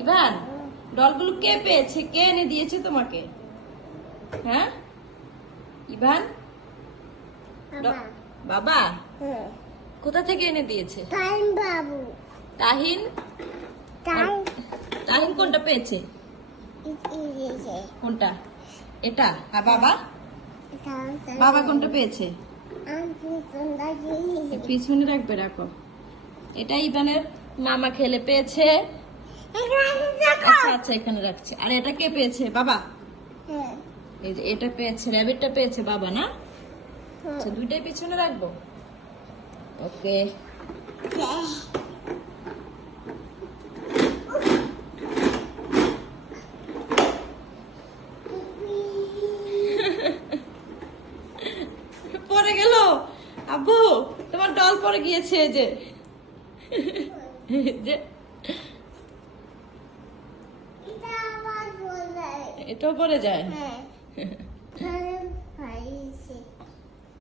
Ivan, ডলগুলো কে পেয়েছে? কে এনে দিয়েছে তোমাকে? হ্যাঁ ইভান, বাবা কোথা থেকে এনে দিয়েছে? তাহিন। তাহিন কোনটা পেয়েছে? কোনটা? এটা। আর বাবা? বাবা কোনটা পেয়েছে? পিছনে রাখবে, রাখো। এটা ইভানের মামা খেলে পেয়েছে। আচ্ছা আচ্ছা, এখানে রাখছে। আর এটা কে পেয়েছে? বাবা। এই যে এটা পেয়েছে, র্যাবিটটা পেয়েছে বাবা, না? আচ্ছা, দুইটাই পিছনে রাখবো। ওকে। পড়ে গেল। আব্বু, তোমার ডল পড়ে গিয়েছে। যে এটাও পড়ে যায়।